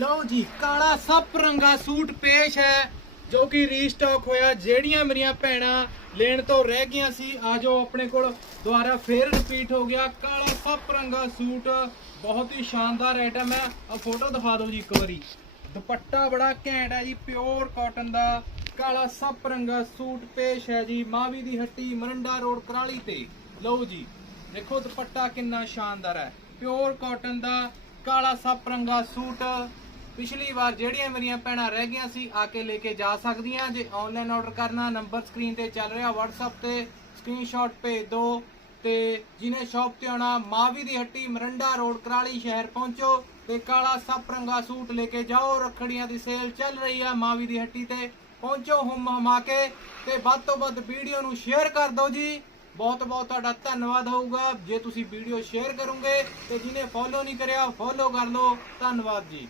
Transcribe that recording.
ਲਓ ਜੀ, ਕਾਲਾ ਸੱਪ ਰੰਗਾ ਸੂਟ ਪੇਸ਼ ਹੈ, ਜੋ ਕਿ ਰੀਸਟਾਕ ਹੋਇਆ। ਜਿਹੜੀਆਂ ਮੇਰੀਆਂ ਭੈਣਾਂ ਲੈਣ ਤੋਂ ਰਹਿ ਗਈਆਂ ਸੀ ਆਜੋ ਆਪਣੇ ਕੋਲ। ਦੁਬਾਰਾ ਫੇਰ ਰਿਪੀਟ ਹੋ ਗਿਆ। ਕਾਲਾ ਸੱਪ ਰੰਗਾ ਸੂਟ, ਬਹੁਤ ਹੀ ਸ਼ਾਨਦਾਰ ਆਈਟਮ ਹੈ। ਆ ਫੋਟੋ ਦਿਖਾ ਦਿਓ ਜੀ ਇੱਕ ਵਾਰੀ। ਦੁਪੱਟਾ ਬੜਾ ਘੈਂਟ ਹੈ ਜੀ ਪਿਓਰ ਕਾਟਨ ਦਾ। ਕਾਲਾ ਸੱਪ ਰੰਗਾ ਸੂਟ ਪੇਸ਼ ਹੈ ਜੀ, ਮਾਵੀ ਦੀ ਹੱਟੀ ਮਰੰਡਾ ਰੋਡ ਕਰਾਲੀ ਤੇ। ਲਓ ਜੀ, ਦੇਖੋ ਦੁਪੱਟਾ ਕਿੰਨਾ ਸ਼ਾਨਦਾਰ ਹੈ। ਪਿਓਰ ਕਾਟਨ ਦਾ ਕਾਲਾ ਸੱਪ ਰੰਗਾ ਸੂਟ। ਪਿਛਲੀ ਵਾਰ ਜਿਹੜੀਆਂ ਮੇਰੀਆਂ ਭੈਣਾਂ ਰਹਿ ਗਈਆਂ ਸੀ, ਆ ਕੇ ਲੈ ਕੇ ਜਾ ਸਕਦੀਆਂ। ਜੇ ਆਨਲਾਈਨ ਆਰਡਰ ਕਰਨਾ ਨੰਬਰ ਸਕਰੀਨ ਤੇ ਚੱਲ ਰਿਹਾ, WhatsApp ਤੇ ਸਕਰੀਨਸ਼ਾਟ ਭੇਜ ਦਿਓ ਤੇ ਜਿਹਨੇ ਸ਼ਾਪ ਤੇ ਆਉਣਾ, ਮਾਵੀ ਦੀ ਹੱਟੀ ਮਰੰਡਾ ਰੋਡ ਕਰਾਲੀ ਸ਼ਹਿਰ ਪਹੁੰਚੋ ਤੇ ਕਾਲਾ ਸੱਪ ਰੰਗਾ ਸੂਟ ਲੈ ਕੇ ਜਾਓ। ਰੱਖੜੀਆਂ ਦੀ ਸੇਲ ਚੱਲ ਰਹੀ ਆ ਮਾਵੀ ਦੀ ਹੱਟੀ ਤੇ। ਪਹੁੰਚੋ ਹੁਮ ਹਮਾ ਕੇ ਤੇ ਵੱਧ ਤੋਂ ਵੱਧ ਵੀਡੀਓ ਨੂੰ ਸ਼ੇਅਰ ਕਰ ਦਿਓ ਜੀ। ਬਹੁਤ ਬਹੁਤ ਤੁਹਾਡਾ ਧੰਨਵਾਦ ਹੋਊਗਾ। ਜੇ ਤੁਸੀਂ ਵੀਡੀਓ ਸ਼ੇਅਰ ਕਰੋਗੇ ਤੇ ਜਿਹਨੇ ਫੋਲੋ ਨਹੀਂ ਕਰਿਆ ਫੋਲੋ ਕਰ ਲਓ। ਧੰਨਵਾਦ ਜੀ।